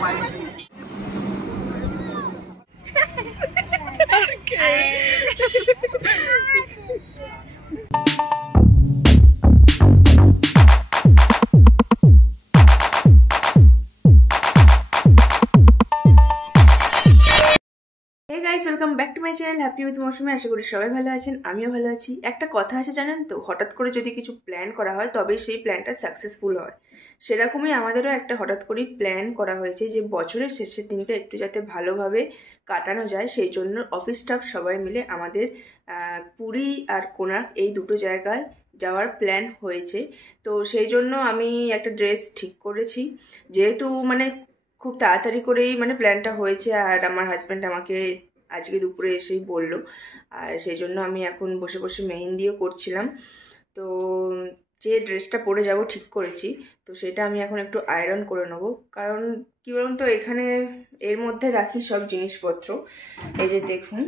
Welcome back to my channel happy with Mousumi. আশা করি সবাই ভালো আছেন, আমিও ভালো আছি। একটা কথা আছে জানেন তো, হঠাৎ করে যদি কিছু প্ল্যান করা হয় তবে সেই প্ল্যানটা সাকসেসফুল হয়। সেরকমই আমাদেরও একটা হঠাৎ করেই প্ল্যান করা হয়েছে যে বছরের শেষের দিনটা একটু যাতে ভালোভাবে কাটানো যায়, সেই জন্য অফিস স্টাফ সবাই মিলে আমাদের পুরী আর কোণার্ক এই দুটো জায়গায় যাওয়ার প্ল্যান হয়েছে। তো সেই জন্য আমি একটা ড্রেস ঠিক করেছি, যেহেতু মানে খুব তাড়াতাড়ি করেই মানে প্ল্যানটা হয়েছে, আর আমার হাজব্যান্ড আমাকে আজকে দুপুরে এসেই বললো, আর সেই জন্য আমি এখন বসে বসে মেহেন্দিও করছিলাম। তো যে ড্রেসটা পরে যাব ঠিক করেছি, তো সেটা আমি এখন একটু আয়রন করে নেবো। কারণ কী বলুন তো, এখানে এর মধ্যে রাখি সব জিনিসপত্র। এই যে দেখুন,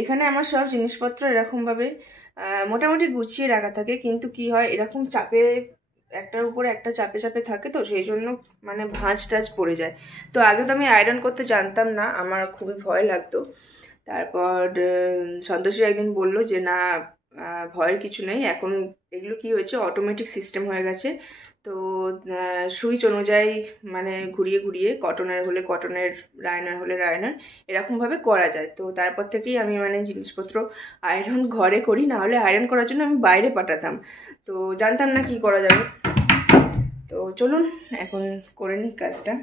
এখানে আমার সব জিনিসপত্র এরকমভাবে মোটামুটি গুছিয়ে রাখা থাকে, কিন্তু কি হয় এরকম চাপে একটার উপরে একটা চাপে চাপে থাকে, তো সেই জন্য মানে ভাঁজ টাজ পড়ে যায়। তো আগে তো আমি আয়রন করতে জানতাম না, আমার খুবই ভয় লাগতো। তারপর সন্তোষী একদিন বলল যে না, ভয়ের কিছু নেই, এখন এগুলো কি হয়েছে অটোমেটিক সিস্টেম হয়ে গেছে। তো সুইচ অনুযায়ী মানে ঘুরিয়ে ঘুরিয়ে কটনের হলে কটনের, রায়নার হলে রায়নার, এরকমভাবে করা যায়। তো তারপর থেকেই আমি মানে জিনিসপত্র আয়রন ঘরে করি, না হলে আয়রন করার জন্য আমি বাইরে পাঠাতাম, তো জানতাম না কি করা যাবে। তো চলুন এখন করে নিই কাজটা।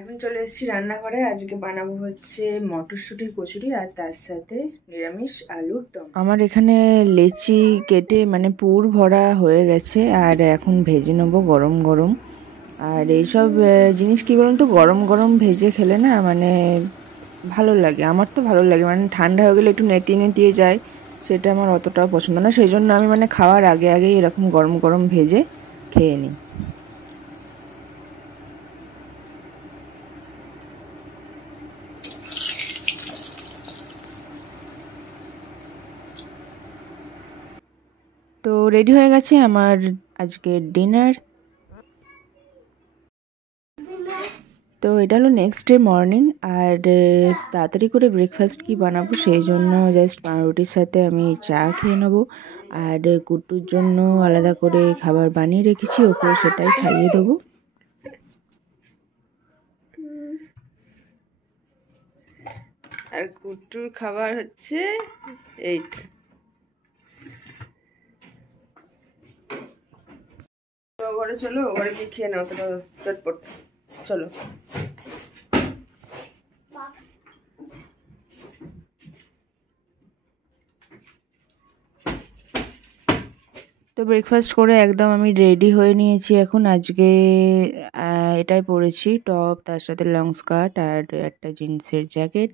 এখন চলে এসেছি রান্নাঘরে। আজকে বানাবো হচ্ছে মটরশুঁটির কচুরি আর তার সাথে নিরামিষ আলুর দম। আমার এখানে লেচি কেটে মানে পুর ভরা হয়ে গেছে, আর এখন ভেজে নেবো গরম গরম। আর এইসব জিনিস কি বলুন তো, গরম গরম ভেজে খেলে না মানে ভালো লাগে, আমার তো ভালো লাগে। মানে ঠান্ডা হয়ে গেলে একটু নেতিয়ে নেতিয়ে যায়, সেটা আমার অতটাও পছন্দ না। সেই জন্য আমি মানে খাওয়ার আগে আগেই এরকম গরম গরম ভেজে খেয়ে নিই। তো রেডি হয়ে গেছে আমার আজকের ডিনার। তো এটা হলো নেক্সট ডে মর্নিং, আর তাড়াতাড়ি করে ব্রেকফাস্ট কি বানাবো সেই জন্য জাস্ট পাউরুটির সাথে আমি চা খেয়ে নেবো। আর কুট্টুর জন্য আলাদা করে খাবার বানিয়ে রেখেছি, ওকেও সেটাই খাইয়ে দেবো। আর কুট্টুর খাবার হচ্ছে এইটা। ঘরে চলো, ঘরে গিয়ে খেয়ে নাও, তো চটপট চলো। তো ব্রেকফাস্ট করে একদম আমি রেডি হয়ে নিয়েছি এখন। আজকে এটাই পরেছি, টপ, তার সাথে লং স্কার্ট আর একটা জিন্সের জ্যাকেট।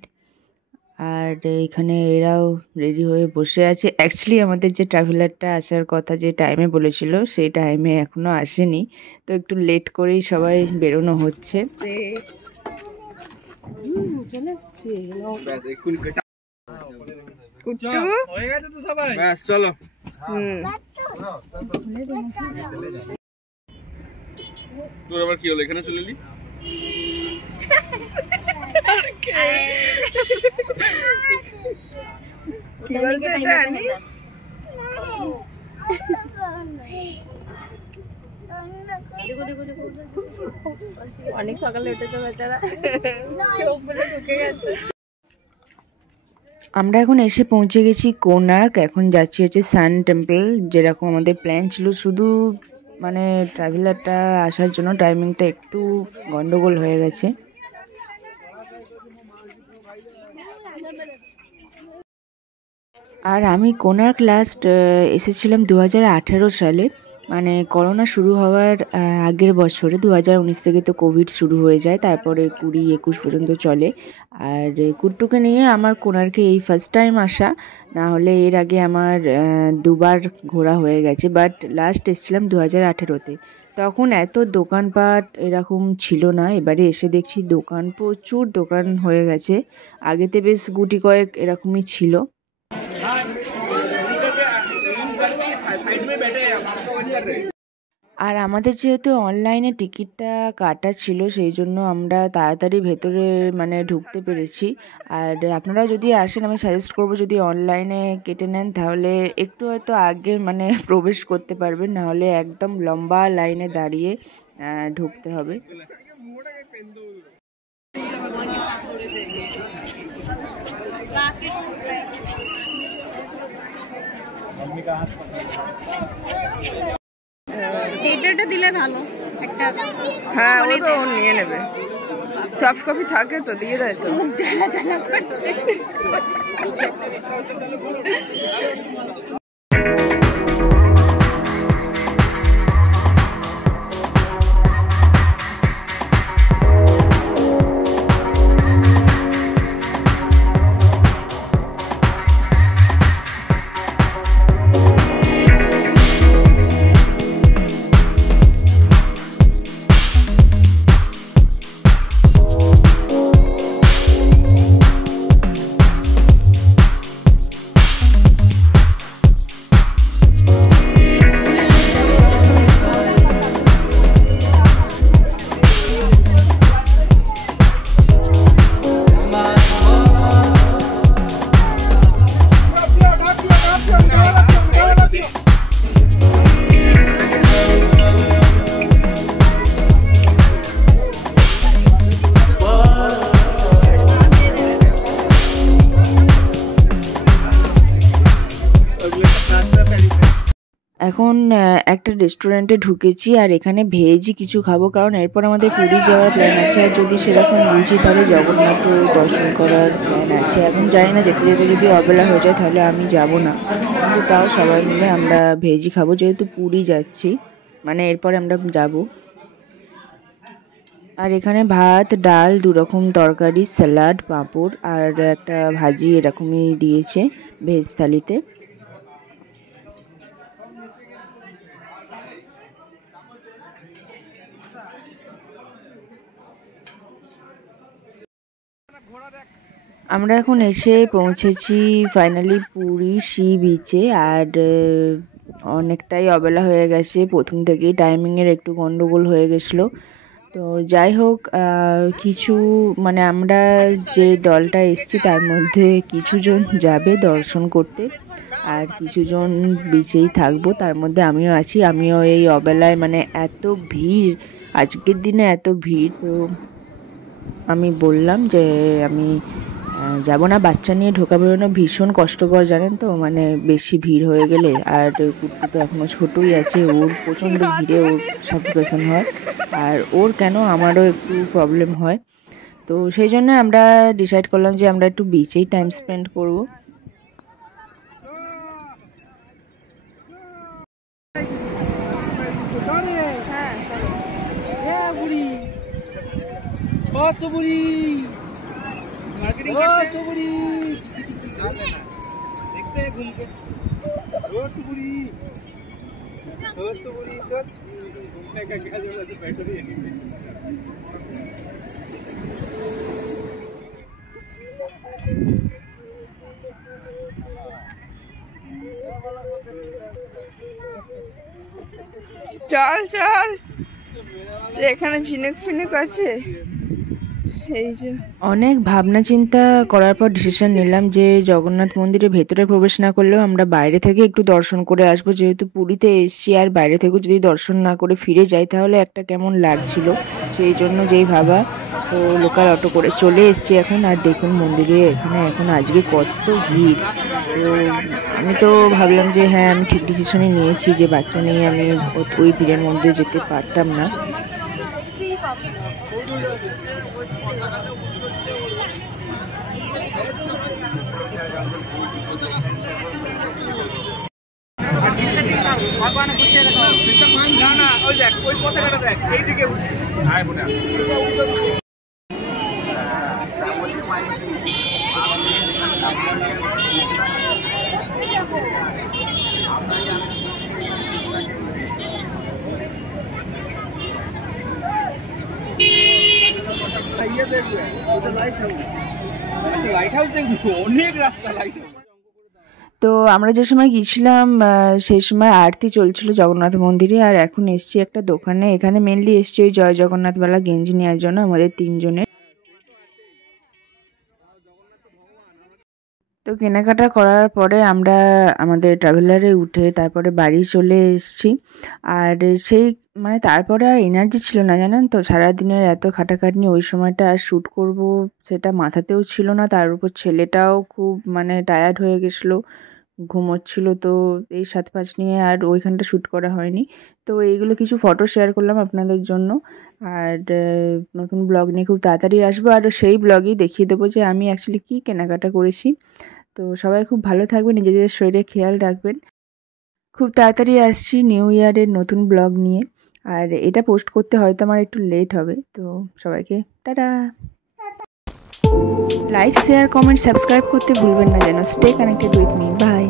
আর এখানে এরাও রেডি হয়ে বসে আছে। অ্যাকচুয়ালি আমাদের যে ট্রাভেলারটা আসার কথা যে টাইমে বলেছিল, সেই টাইমে এখনও আসেনি, তো একটু লেট করেই সবাই বেরোনো হচ্ছে। চলে আসছে চলো। তোর আবার কি হলো, এখানে চলে এলি? কি বলতে এটা আনিস? অনেক সকালে উঠেছে বেচারা, চোখগুলো ঢুকে গেছে। আমরা এখন এসে পৌঁছে গেছি কোণার্ক। এখন যাচ্ছি হচ্ছে সান টেম্পল, যেরকম আমাদের প্ল্যান ছিল। শুধু মানে ট্রাভেলারটা আসার জন্য টাইমিংটা একটু গন্ডগোল হয়ে গেছে। আর আমি কোণার্ক লাস্ট এসেছিলাম 2018 সালে, মানে করোনা শুরু হওয়ার আগের বছরে। 2019 থেকে তো কোভিড শুরু হয়ে যায়, তারপরে 20-21 পর্যন্ত চলে। আর কুট্টুকে নিয়ে আমার কোণার্কে এই ফার্স্ট টাইম আসা, না হলে এর আগে আমার দুবার ঘোরা হয়ে গেছে। বাট লাস্ট এসেছিলাম 2018-তে, তখন এত দোকানপাট এরকম ছিল না। এবারে এসে দেখছি দোকান, প্রচুর দোকান হয়ে গেছে। আগেতে বেশ গুটি কয়েক এরকমই ছিল। আর আমাদের যেহেতু অনলাইনে টিকিটটা কাটা ছিল সেই জন্য আমরা তাড়াতাড়ি ভেতরে মানে ঢুকতে পেরেছি। আর আপনারা যদি আসেন আমি সাজেস্ট করব যদি অনলাইনে কেটে নেন তাহলে একটু হয়তো আগে মানে প্রবেশ করতে পারবেন, নাহলে একদম লম্বা লাইনে দাঁড়িয়ে ঢুকতে হবে। থিয়েটারটা দিলে ভালো একটা। হ্যাঁ, ও তো নিয়ে নেবে, সফট কপি থাকে তো দিয়ে দেয় তো। জানা জানা করছে। এখন একটা রেস্টুরেন্টে ঢুকেছি আর এখানে ভেজই কিছু খাবো, কারণ এরপর আমাদের পুরী যাওয়ার প্ল্যান আছে। আর যদি সেরকম বুঝি তাহলে জগন্নাথ দর্শন করার প্ল্যান আছে। এখন জানি না যেতে যেতে যদি অবেলা হয়ে যায় তাহলে আমি যাব না, কিন্তু তাও সবাই মিলে আমরা ভেজই খাবো যেহেতু পুরী যাচ্ছি, মানে এরপরে আমরা যাব। আর এখানে ভাত, ডাল, 2 রকম তরকারি, স্যালাড, পাঁপড় আর একটা ভাজি এরকমই দিয়েছে ভেজ থালিতে। আমরা এখন এসে পৌঁছেছি ফাইনালি পুরী সি বিচে। আর অনেকটাই অবেলা হয়ে গেছে, প্রথম থেকেই টাইমিংয়ের একটু গন্ডগোল হয়ে গেছিলো। তো যাই হোক, কিছু মানে আমরা যে দলটা এসছি তার মধ্যে কিছুজন যাবে দর্শন করতে আর কিছুজন বিচেই থাকবো, তার মধ্যে আমিও আছি। আমিও এই অবেলায় মানে এত ভিড়, আজকের দিনে এত ভিড়, তো আমি বললাম যে আমি যাব না, বাচ্চা নিয়ে ঢোকা বেরোনো ভীষণ কষ্টকর জানেন তো, মানে বেশি ভিড় হয়ে গেলে। আর কুট্টু তো এখনও ছোটোই আছে, ওর প্রচণ্ড ভিড়ে ওর সাফোকেশন হয়, আর ওর কেন আমারও একটু প্রবলেম হয়। তো সেই জন্য আমরা ডিসাইড করলাম যে আমরা একটু বিচেই টাইম স্পেন্ড করবো। চল চল, এখানে ঝিনুক ফিনুক আছে। এই যে অনেক ভাবনা চিন্তা করার পর ডিসিশন নিলাম যে জগন্নাথ মন্দিরে ভেতরে প্রবেশ না করলেও আমরা বাইরে থেকে একটু দর্শন করে আসবো, যেহেতু পুরীতে এসছি আর বাইরে থেকেও যদি দর্শন না করে ফিরে যাই তাহলে একটা কেমন লাগছিল, সেই জন্য যেই ভাবা। তো লোকাল অটো করে চলে এসছি এখন। আর দেখুন মন্দিরে এখানে এখন আজকে কত ভিড়। তো আমি তো ভাবলাম যে হ্যাঁ আমি ঠিক ডিসিশনই নিয়েছি যে বাচ্চা নিয়ে আমি ওই ভিড়ের মধ্যে যেতে পারতাম না। তো আমরা যে সময় গিয়েছিলাম সেই সময় আরতি চলছিল জগন্নাথ মন্দিরে। আর এখন এসছি একটা দোকানে, এখানে মেনলি এসছি ওই জয় জগন্নাথওয়ালা গেঞ্জি নেওয়ার জন্য আমাদের 3 জনের। তো কেনাকাটা করার পরে আমরা আমাদের ট্রাভেলারে উঠে তারপরে বাড়ি চলে এসেছি। আর সেই মানে তারপরে আর এনার্জি ছিল না, জানেন তো, সারাদিনের এত খাটাখাটনি ওই সময়টা আর শ্যুট করব সেটা মাথাতেও ছিল না। তার উপর ছেলেটাও খুব মানে টায়ার্ড হয়ে গেছিলো, ঘুমোচ্ছিল। তো এই 7-5 নিয়ে আর ওইখানটা শ্যুট করা হয়নি। তো এইগুলো কিছু ফটো শেয়ার করলাম আপনাদের জন্য। আর নতুন ব্লগ নিয়ে খুব তাড়াতাড়ি আসবো, আর সেই ব্লগেই দেখিয়ে দেবো যে আমি অ্যাকচুয়ালি কী কেনাকাটা করেছি। তো সবাই খুব ভালো থাকবেন, নিজেদের শরীরে খেয়াল রাখবেন। খুব তাড়াতাড়ি আসছি নিউ ইয়ারের নতুন ব্লগ নিয়ে। আর এটা পোস্ট করতে হয়তো আমার একটু লেট হবে। তো সবাইকে tata. Like, share, comment, subscribe করতে ভুলবেন না যেন। Stay connected with me. By.